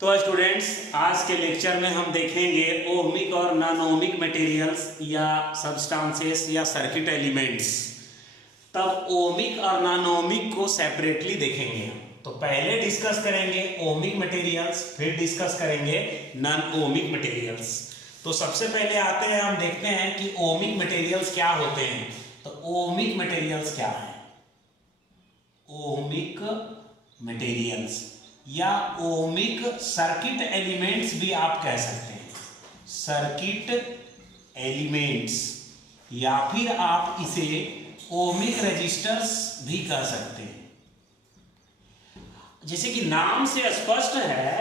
तो स्टूडेंट्स, आज के लेक्चर में हम देखेंगे ओहमिक और नॉन ओहमिक मटेरियल्स या सब्सटेंसेस या सर्किट एलिमेंट्स। तब ओहमिक और नॉन ओहमिक को सेपरेटली देखेंगे हम। तो पहले डिस्कस करेंगे ओहमिक मटेरियल्स, फिर डिस्कस करेंगे नॉन ओहमिक मटेरियल्स। तो सबसे पहले आते हैं, हम देखते हैं कि ओहमिक मटेरियल्स क्या होते हैं। तो ओहमिक मटेरियल्स क्या है? ओहमिक मटेरियल्स या ओहमिक सर्किट एलिमेंट्स भी आप कह सकते हैं। सर्किट एलिमेंट्स या फिर आप इसे ओहमिक रजिस्टर्स भी कह सकते हैं। जैसे कि नाम से स्पष्ट है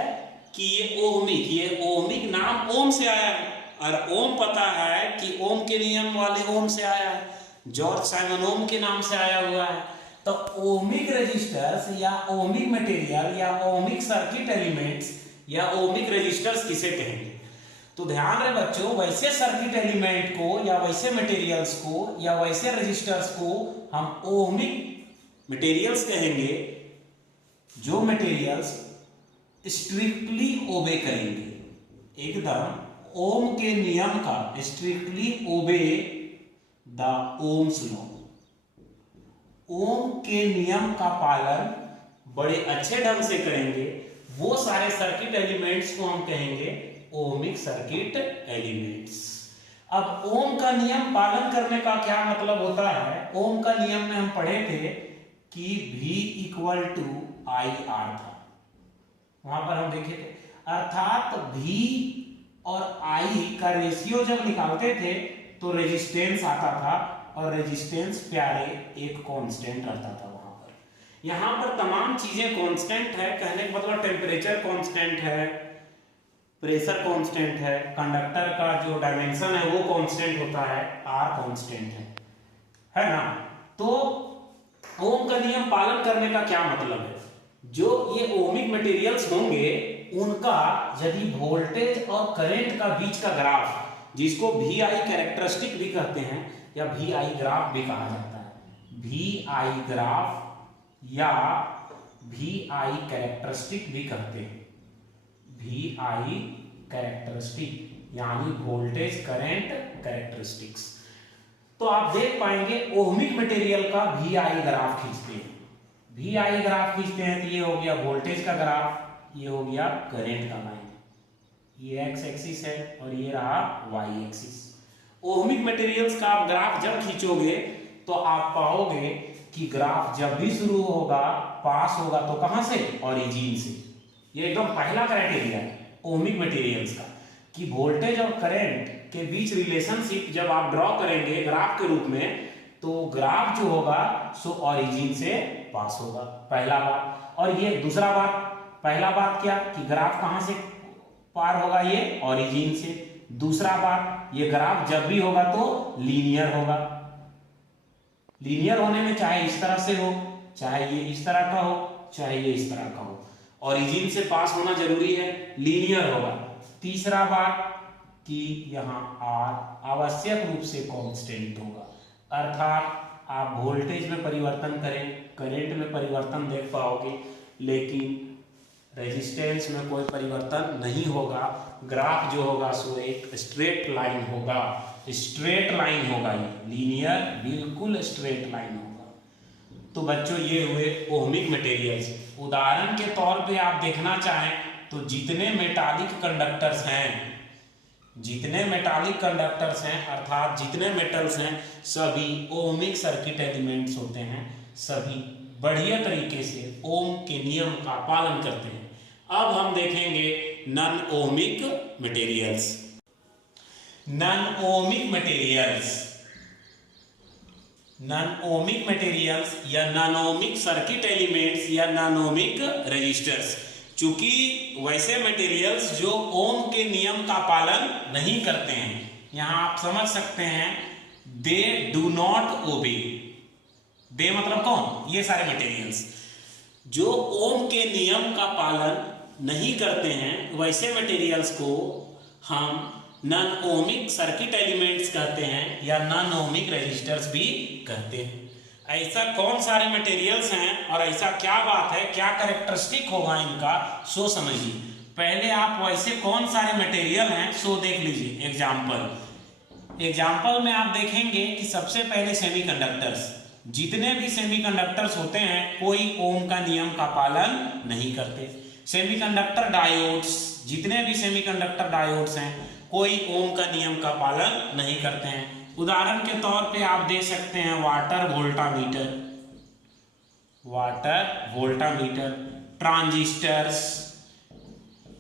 कि ये ओहमिक नाम ओम से आया है और ओम पता है कि ओम के नियम वाले ओम से आया है, जॉर्ज साइमन ओम के नाम से आया हुआ है। तो ओहमिक रजिस्टर्स या ओहमिक मटेरियल या ओहमिक सर्किट एलिमेंट्स या ओहमिक रजिस्टर्स किसे कहेंगे? तो ध्यान रहे बच्चों, वैसे सर्किट एलिमेंट को या वैसे मटेरियल्स को या वैसे रजिस्टर्स को हम ओहमिक मटेरियल्स कहेंगे जो मटेरियल्स स्ट्रिक्टली ओबे करेंगे, एकदम ओम के नियम का, strictly obey the Ohm's law, ओम के नियम का पालन बड़े अच्छे ढंग से करेंगे, वो सारे सर्किट एलिमेंट्स को हम कहेंगे ओहमिक सर्किट एलिमेंट्स। अब ओम का नियम पालन करने का क्या मतलब होता है? ओम का नियम में हम पढ़े थे कि V = IR था, वहां पर हम देखे थे। अर्थात V और I का रेशियो जब निकालते थे तो रेजिस्टेंस आता था और रेजिस्टेंस प्यारे एक कांस्टेंट रहता था वहां पर। यहां पर तमाम चीजें कांस्टेंट है, कहने का मतलब टेम्परेचर कांस्टेंट है, प्रेशर कांस्टेंट है, कंडक्टर का जो डायमेंशन है वो कांस्टेंट होता है, R कांस्टेंट है ना। तो ओम का नियम पालन करने का क्या मतलब है? जो ये ओहमिक मटेरियल्स होंगे उनका यदि वोल्टेज और करंट का बीच का ग्राफ, जिसको VI कैरेक्टरिस्टिक भी कहते हैं या VI ग्राफ भी कहा जाता है, VI ग्राफ या VI कैरेक्टरिस्टिक भी कहते हैं, VI कैरेक्टरिस्टिक यानी वोल्टेज करंट कैरेक्टरिस्टिक्स। तो आप देख पाएंगे ओहमिक मटेरियल का VI ग्राफ खींचते हैं, VI ग्राफ खींचते हैं तो ये हो गया वोल्टेज का ग्राफ, ये हो गया करंट का लाइन, ये एक्स एक्सिस है और ये रहा वाई एक्सिस। ओहमिक मटेरियल्स का आप ग्राफ जब खींचोगे तो आप पाओगे कि ग्राफ जब भी शुरू होगा, पास होगा तो कहां से? ओरिजिन से। ये एकदम पहला क्राइटेरिया है ओहमिक मटेरियल्स का कि वोल्टेज और करंट के बीच रिलेशनशिप जब आप ड्रॉ करेंगे ग्राफ के रूप में तो ग्राफ जो होगा सो ओरिजिन से पास होगा, पहला बात। और ये दूसरा बात, पहला बात क्या कि ग्राफ कहां से पार होगा? ये ओरिजिन से। दूसरा बात, ये ग्राफ जब भी होगा तो लीनियर होगा। लीनियर होने में चाहे इस तरह से हो, चाहे ये इस तरह का हो, चाहे ये इस तरह का हो, ओरिजिन से पास होना जरूरी है, लीनियर होगा। तीसरा बात कि यहाँ R आवश्यक रूप से कांस्टेंट होगा, अर्थात आप वोल्टेज में परिवर्तन करें, करंट में परिवर्तन देख पाओगे, लेकिन रेजिस्टेंस में कोई परिवर्तन नहीं होगा। ग्राफ जो होगा सो एक स्ट्रेट लाइन होगा, स्ट्रेट लाइन होगा, ये लीनियर बिल्कुल स्ट्रेट लाइन होगा। तो बच्चों ये हुए ओहमिक मटेरियल्स। उदाहरण के तौर पे आप देखना चाहें तो जितने मेटालिक कंडक्टर्स हैं, जितने मेटालिक कंडक्टर्स हैं अर्थात जितने मेटल्स हैं, सभी ओहमिक सर्किट एलिमेंट्स होते हैं, सभी बढ़िया तरीके से ओम के नियम का पालन करते हैं। अब हम देखेंगे non ohmic materials. Non ohmic materials, non ohmic materials या नॉन ओहमिक सर्किट एलिमेंट्स या नॉन ओहमिक रजिस्टर्स। चूंकि वैसे मटेरियल्स जो ओम के नियम का पालन नहीं करते हैं, यहां आप समझ सकते हैं दे डू नॉट ओबे। दे मतलब कौन? ये सारे मटेरियल्स जो ओम के नियम का पालन नहीं करते हैं, वैसे मटेरियल्स को हम नॉन ओहमिक सर्किट एलिमेंट्स कहते हैं या नॉन ओहमिक रजिस्टर्स भी कहते हैं। ऐसा कौन सारे मटेरियल्स हैं और ऐसा क्या बात है, क्या कैरेक्टरिस्टिक होगा इनका, सो समझिए। पहले आप वैसे कौन सारे मटेरियल हैं सो देख लीजिए। एग्जाम्पल में आप देखेंगे कि सबसे पहले सेमीकंडक्टर्स, जितने भी सेमीकंडक्टर्स होते हैं कोई ओम का नियम का पालन नहीं करते। सेमीकंडक्टर डायोड्स, जितने भी सेमीकंडक्टर डायोड्स हैं कोई ओम का नियम का पालन नहीं करते हैं। उदाहरण के तौर पे आप देख सकते हैं वाटर वोल्टामीटर, ट्रांजिस्टर्स,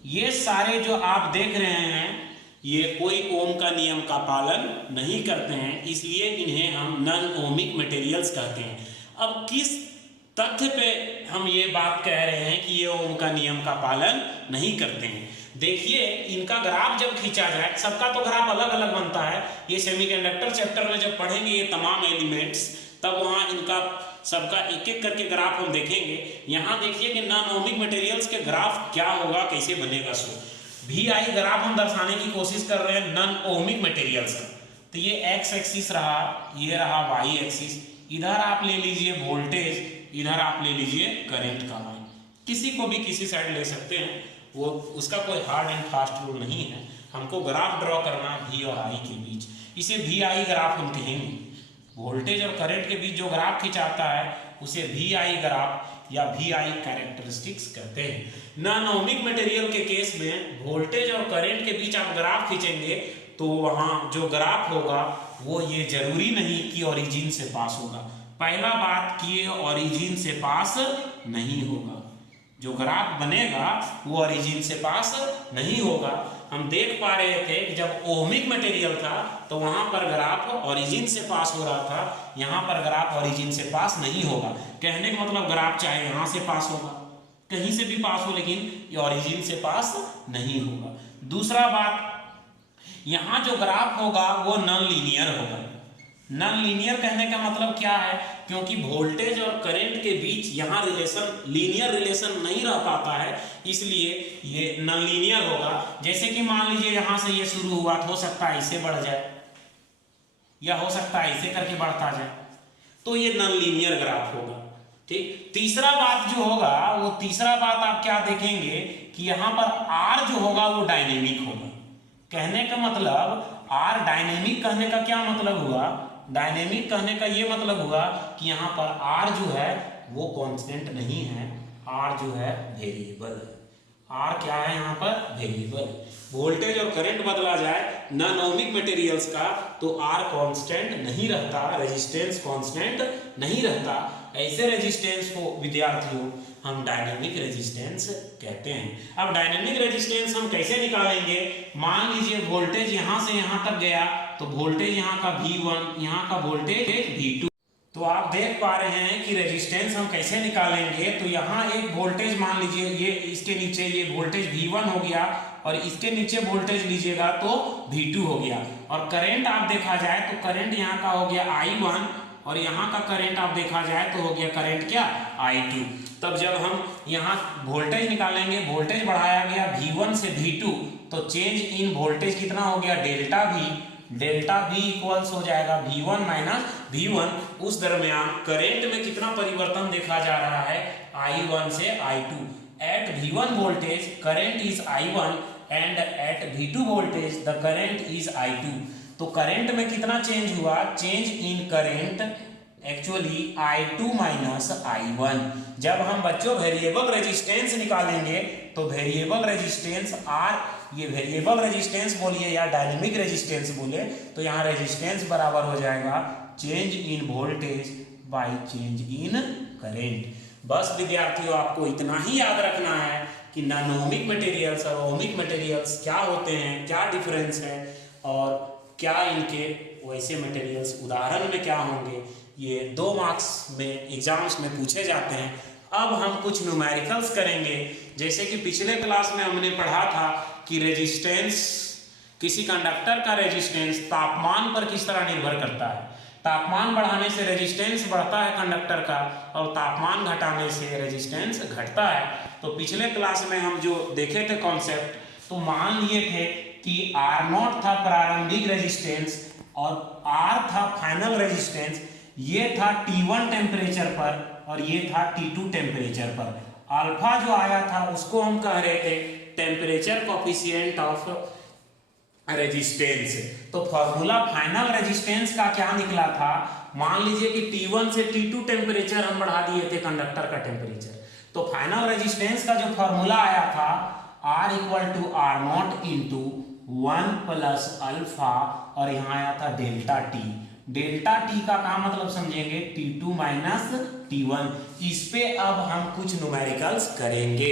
ये सारे जो आप देख रहे हैं ये कोई ओम का नियम का पालन नहीं करते हैं, इसलिए इन्हें हम नॉन ओमिक मटेरियल्स कहते हैं। अब किस तथ्य पे हम ये बात कह रहे हैं कि ये ओम का नियम का पालन नहीं करते हैं? देखिए, इनका ग्राफ जब खींचा जाए, सबका तो ग्राफ अलग अलग बनता है। ये सेमीकंडक्टर चैप्टर में जब पढ़ेंगे ये तमाम एलिमेंट्स, तब वहाँ इनका सबका एक एक करके ग्राफ हम देखेंगे। यहाँ देखिए कि नॉन ओमिक मटेरियल्स के ग्राफ क्या होगा, कैसे बनेगा। सो VI ग्राफ हम दर्शाने की कोशिश कर रहे हैं नॉन ओमिक मटेरियल्स का। तो ये एक्स एक्सिस रहा, ये रहा वाई एक्सिस, इधर आप ले लीजिए वोल्टेज, इधर आप ले लीजिए करंट का मान। किसी को भी किसी साइड ले सकते हैं, वो उसका कोई हार्ड एंड फास्ट रूल नहीं है। हमको ग्राफ ड्रॉ करना V और I के बीच, इसे VI ग्राफ हम कहेंगे। वोल्टेज और करंट के बीच जो ग्राफ खिंचाता है उसे VI ग्राफ या VI कैरेक्टरिस्टिक्स कहते हैं। नॉन ओमिक मटेरियल के केस में वोल्टेज और करंट के बीच आप ग्राफ खींचेंगे तो वहाँ जो ग्राफ होगा वो ये जरूरी नहीं कि ओरिजिन से पास होगा। पहला बात कि ये ओरिजिन से पास नहीं होगा, जो ग्राफ बनेगा वो ओरिजिन से पास नहीं होगा। हम देख पा रहे थे कि जब ओमिक मटेरियल था तो वहां पर ग्राफ ओरिजिन से पास हो रहा था, यहाँ पर ग्राफ ओरिजिन से पास नहीं होगा। कहने का मतलब ग्राफ चाहे यहाँ से पास होगा, कहीं से भी पास हो, लेकिन ये ओरिजिन से पास नहीं होगा। दूसरा बात, यहाँ जो ग्राफ होगा वो नॉन लीनियर होगा। नॉन लीनियर कहने का मतलब क्या है, क्योंकि वोल्टेज और करंट के बीच यहाँ लीनियर रिलेशन नहीं रह पाता है, इसलिए ये नॉन लीनियर होगा। जैसे कि मान लीजिए यहाँ से ये शुरू हुआ, तो हो सकता है ऐसे बढ़ जाए या हो सकता है ऐसे करके बढ़ता जाए, तो ये नॉन लीनियर ग्राफ होगा। ठीक। तीसरा बात जो होगा, वो तीसरा बात आप क्या देखेंगे कि यहाँ पर R जो होगा वो डायनेमिक होगा। कहने का मतलब R डायनेमिक कहने का क्या मतलब हुआ, डायनेमिक कहने का ये मतलब हुआ कि यहाँ पर R जो है वो कांस्टेंट नहीं है, R जो है वेरिएबल है। R क्या है यहाँ पर, वेरिएबल। वोल्टेज और करंट बदला जाए नॉन ओमिक मटेरियल्स का तो R कांस्टेंट नहीं रहता, रेजिस्टेंस कांस्टेंट नहीं रहता। ऐसे रेजिस्टेंस को विद्यार्थियों हम डायनेमिक रेजिस्टेंस कहते हैं। अब डायनेमिक रेजिस्टेंस हम कैसे निकालेंगे, मान लीजिए वोल्टेज यहाँ से यहाँ तक गया तो वोल्टेज यहाँ का V1, यहाँ का वोल्टेज V2। तो आप देख पा रहे हैं कि रेजिस्टेंस हम कैसे निकालेंगे। तो यहाँ एक वोल्टेज मान लीजिए, ये इसके नीचे ये वोल्टेज V1 हो गया और इसके नीचे वोल्टेज लीजिएगा तो V2 हो गया। और करंट आप देखा जाए तो करंट यहाँ का हो गया I1 और यहाँ का करंट आप देखा जाए तो हो गया करंट क्या, I2। तब जब हम यहाँ वोल्टेज निकालेंगे, वोल्टेज बढ़ाया गया V1 से V2, तो चेंज इन वोल्टेज कितना हो गया, डेल्टा V इक्वल्स हो जाएगा V1 माइनस V1। उस दरमियान करंट में कितना परिवर्तन देखा जा रहा है, I1 से I2। At V1 voltage current is I1 and at V2 voltage the current is I2। तो करंट में कितना चेंज हुआ, change in current actually I2 minus I1। जब हम बच्चों वेरिएबल रेजिस्टेंस निकालेंगे तो वेरिएबल रेजिस्टेंस R, ये वेरिएबल रेजिस्टेंस बोलिए या डायनेमिक रेजिस्टेंस बोले, तो यहाँ रेजिस्टेंस बराबर हो जाएगा change in voltage by change in current. बस विद्यार्थियों आपको इतना ही याद रखना है कि नॉन ओमिक मटेरियल्स और ओमिक मटेरियल्स क्या होते हैं, क्या डिफरेंस है और क्या इनके वैसे मटेरियल्स उदाहरण में क्या होंगे, ये 2 मार्क्स में एग्जाम्स में पूछे जाते हैं। अब हम कुछ न्यूमेरिकल्स करेंगे। जैसे कि पिछले क्लास में हमने पढ़ा था कि रेजिस्टेंस, किसी कंडक्टर का रेजिस्टेंस तापमान पर किस तरह निर्भर करता है। तापमान बढ़ाने से रेजिस्टेंस बढ़ता है कंडक्टर का और तापमान घटाने से रेजिस्टेंस घटता है। तो पिछले क्लास में हम जो देखे थे कॉन्सेप्ट, तो मान लिए थे कि R0 था प्रारंभिक रेजिस्टेंस और R था फाइनल रेजिस्टेंस। ये था T1 टेम्परेचर पर और ये था T2 टेम्परेचर पर। अल्फा जो आया था उसको हम कह रहे थे टेम्परेचर कोफिशिएंट ऑफ रेजिस्टेंस। तो फॉर्मूला फाइनल रेजिस्टेंस का क्या निकला था, मान लीजिए कि T1 से T2 टेम्परेचर हम बढ़ा दिए थे कंडक्टर का टेम्परेचर, तो फाइनल रेजिस्टेंस का जो फॉर्मूला आया था R equal to R nought into 1 plus alpha, और यहाँ आया था डेल्टा टी। डेल्टा टी का क्या मतलब समझेंगे, T2 माइनस T1। इस पे अब हम कुछ न्यूमेरिकल्स करेंगे।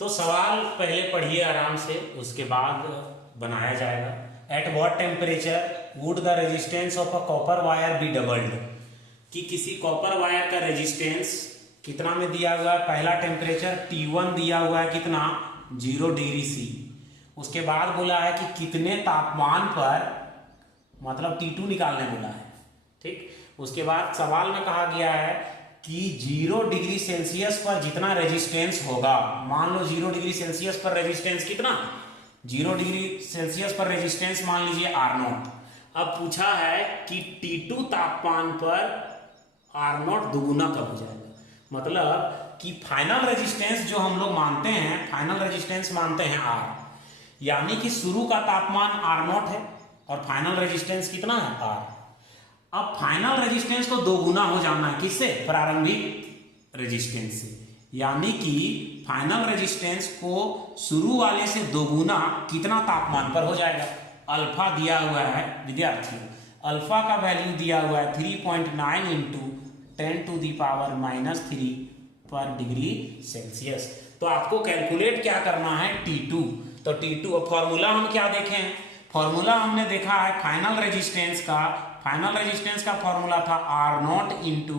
तो सवाल पहले पढ़िए आराम से, उसके बाद बनाया जाएगा। At what temperature would the resistance of a copper wire B doubled, कि किसी कॉपर वायर का रेजिस्टेंस कितना में दिया हुआ है, पहला टेम्परेचर T1 दिया हुआ है कितना 0 डिग्री सी। उसके बाद बोला है कि कितने तापमान पर, मतलब T2 निकालने बोला है, ठीक। उसके बाद सवाल में कहा गया है कि 0 डिग्री सेल्सियस पर जितना रेजिस्टेंस होगा, मान लो 0 डिग्री सेल्सियस पर रेजिस्टेंस कितना, 0 डिग्री सेल्सियस पर रेजिस्टेंस मान लीजिए R0। अब पूछा है कि T2 तापमान पर R0 दुगुना कब हो जाएगा, मतलब कि फाइनल रेजिस्टेंस जो हम लोग मानते हैं, फाइनल रेजिस्टेंस मानते हैं R, यानी कि शुरू का तापमान R0 है और फाइनल रेजिस्टेंस कितना है R। अब फाइनल रेजिस्टेंस को दोगुना हो जाना है, किससे, प्रारंभिक रेजिस्टेंस से, यानी कि फाइनल रेजिस्टेंस को शुरू वाले से दोगुना कितना तापमान पर हो जाएगा। अल्फा दिया हुआ है विद्यार्थियों, अल्फा का वैल्यू दिया हुआ है 3.9 इंटू 10 टू दी पावर -3 पर डिग्री सेल्सियस। तो आपको कैलकुलेट क्या करना है, T2। तो T2 फॉर्मूला हम क्या देखें, फॉर्मूला हमने देखा है फाइनल रेजिस्टेंस का, फाइनल रेजिस्टेंस का फॉर्मूला था R0 into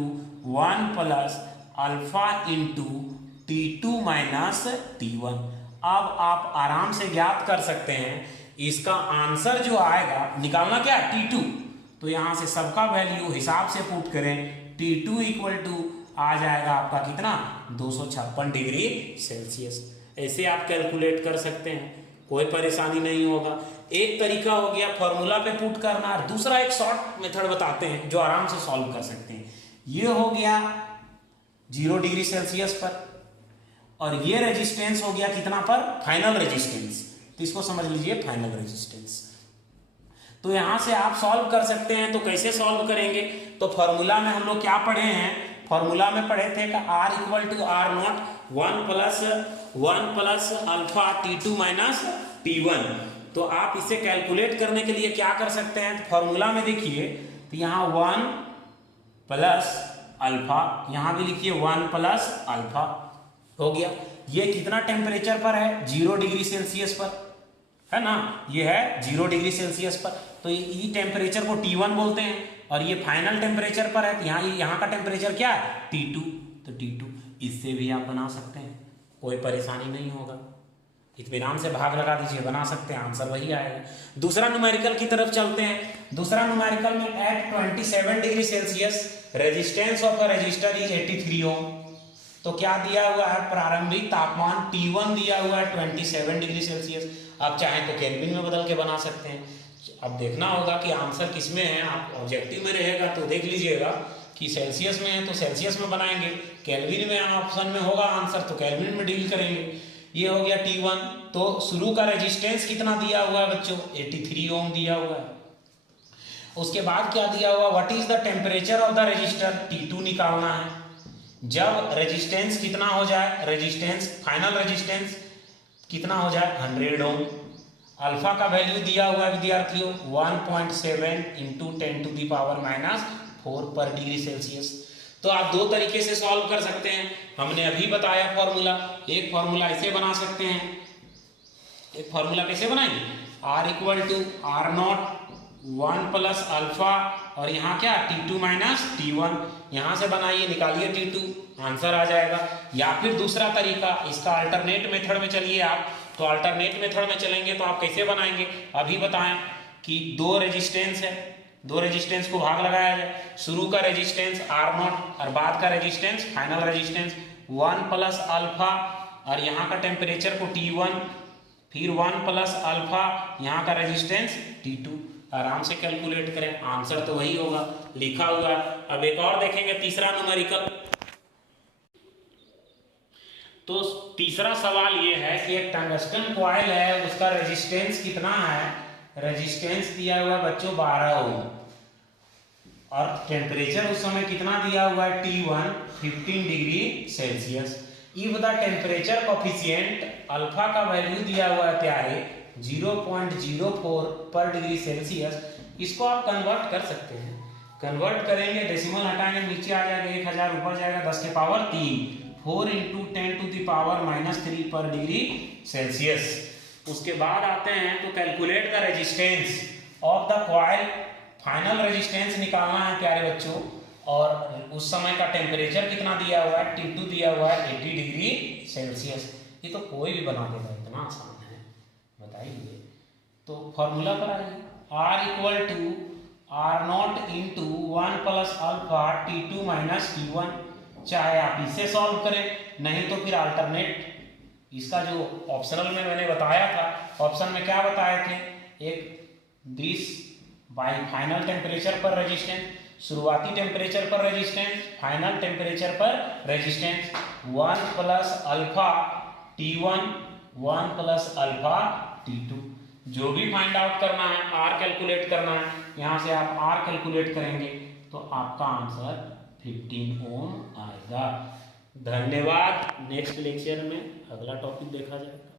1 plus alpha into T2 minus T1। अब आप आराम से ज्ञात कर सकते हैं, इसका आंसर जो आएगा, निकालना क्या है T2, तो यहां से सबका वैल्यू हिसाब से पुट करें, T2 इक्वल टू आ जाएगा आपका कितना 256 डिग्री सेल्सियस। ऐसे आप कैलकुलेट कर सकते हैं, कोई परेशानी नहीं होगा। एक तरीका हो गया फॉर्मूला पे पुट करना, और दूसरा एक शॉर्ट मेथड बताते हैं जो आराम से सॉल्व कर सकते हैं। ये हो गया 0 डिग्री सेल्सियस पर, और ये रेजिस्टेंस हो गया कितना पर, फाइनल रेजिस्टेंस। तो इसको समझ लीजिए फाइनल रेजिस्टेंस। तो यहां से आप सॉल्व कर सकते हैं। तो कैसे सॉल्व करेंगे, तो फॉर्मूला में हम लोग क्या पढ़े हैं, फॉर्मूला में पढ़े थे कि R equal to R0 1 plus alpha T2 minus T1। तो आप इसे कैलकुलेट करने के लिए क्या कर सकते हैं, तो फॉर्मूला में देखिए, तो यहाँ 1 प्लस अल्फा, यहाँ भी लिखिए 1 प्लस अल्फा, हो गया। ये कितना टेम्परेचर पर है, 0 डिग्री सेल्सियस पर है ना, ये है 0 डिग्री सेल्सियस पर। तो ये टेम्परेचर को T1 बोलते हैं, और ये फाइनल टेम्परेचर पर है, यहाँ का टेम्परेचर क्या है T2। तो T2 इससे भी आप बना सकते हैं, कोई परेशानी नहीं होगा, इत्मीनान से भाग लगा दीजिए, बना सकते हैं, आंसर वही आएगा। दूसरा न्यूमेरिकल की तरफ चलते हैं। दूसरा न्यूमेरिकल में at 27 degree Celsius resistance of a resistor is 83 ohm. तो क्या दिया हुआ है, प्रारंभिक तापमान T1 दिया हुआ है 27 डिग्री सेल्सियस। आप चाहें तो केल्विन में बदल के बना सकते हैं। अब देखना होगा कि आंसर किस में है, आप ऑब्जेक्टिव में रहेगा तो देख लीजिएगा कि सेल्सियस में है तो सेल्सियस में बनाएंगे, केल्विन में ऑप्शन में होगा आंसर तो केल्विन में डील करेंगे। ये हो गया T1। तो शुरू का रेजिस्टेंस कितना दिया हुआ है बच्चों, 83 ओम दिया हुआ है। उसके बाद क्या दिया हुआ, what is the temperature of the register, T2 निकालना है। जब रेजिस्टेंस कितना हो जाए, रेजिस्टेंस फाइनल रेजिस्टेंस कितना हो जाए 100 ओम। अल्फा का वैल्यू दिया हुआ है विद्यार्थियों 1.7 इंटू 10 टू दी पावर -4 पर डिग्री सेल्सियस। तो आप दो तरीके से सॉल्व कर सकते हैं, हमने अभी बताया फॉर्मूला। एक फॉर्मूला ऐसे बना सकते हैं, एक फॉर्मूला कैसे बनाएंगे, R equal to R0 1 plus alpha, और यहाँ क्या T2 माइनस T1, यहाँ से बनाइए, निकालिए T2, आंसर आ जाएगा। या फिर दूसरा तरीका, इसका अल्टरनेट मेथड में चलिए आप, तो अल्टरनेट मेथड में चलेंगे तो आप कैसे बनाएंगे, अभी बताएं कि दो रेजिस्टेंस है, दो रेजिस्टेंस को भाग लगाया जाए, शुरू का रेजिस्टेंस R0 और बाद का resistance final resistance 1 plus alpha, और यहाँ का टेम्परेचर को T1, फिर 1 प्लस अल्फा, यहाँ का रेजिस्टेंस T2। आराम से कैलकुलेट करें, आंसर तो वही होगा लिखा हुआ है। अब एक और देखेंगे, तीसरा न्यूमेरिकल। तो तीसरा सवाल ये है कि एक टंगस्टन कॉइल है, उसका रेजिस्टेंस कितना है। रेजिस्टेंस दिया हुआ बच्चों 12 ओम, और टेम्परेचर उस समय कितना दिया हुआ है T1 15 degree Celsius. If the temperature coefficient alpha का वैल्यू दिया हुआ है प्यारे 0.04 पर डिग्री सेल्सियस। इसको आप कन्वर्ट कर सकते हैं, कन्वर्ट करेंगे, डेसिमल हटाएंगे, नीचे आ जाएगा 1000, ऊपर जाएगा 10 के पावर 3, 4 × 10⁻³ पर डिग्री सेल्सियस। उसके बाद आते हैं तो calculate the resistance of the coil. Final resistance निकालना है प्यारे बच्चों, और उस समय का टेम्परेचर कितना दिया हुआ है, T2 दिया हुआ है 80 डिग्री सेल्सियस। ये तो कोई भी बना देगा, इतना आसान है, बताइए। तो फॉर्मूला पर आइए, R = R0 × 1 + alpha T2 - T1। चाहे आप इसे सॉल्व करें, नहीं तो फिर अल्टरनेट इसका जो ऑप्शनल में मैंने बताया था, ऑप्शन में क्या बताए थे, एक दिस बाय फाइनल टेम्परेचर पर रेजिस्टेंस, शुरुआती टेम्परेचर पर रेजिस्टेंस, फाइनल टेम्परेचर पर resistance, 1 + alpha T1, 1 + alpha T2। जो भी फाइंड आउट करना है, R कैलकुलेट करना है, यहाँ से आप R कैलकुलेट करेंगे तो आपका आंसर 15 ओम आएगा। धन्यवाद। नेक्स्ट लेक्चर में अगला टॉपिक देखा जाएगा।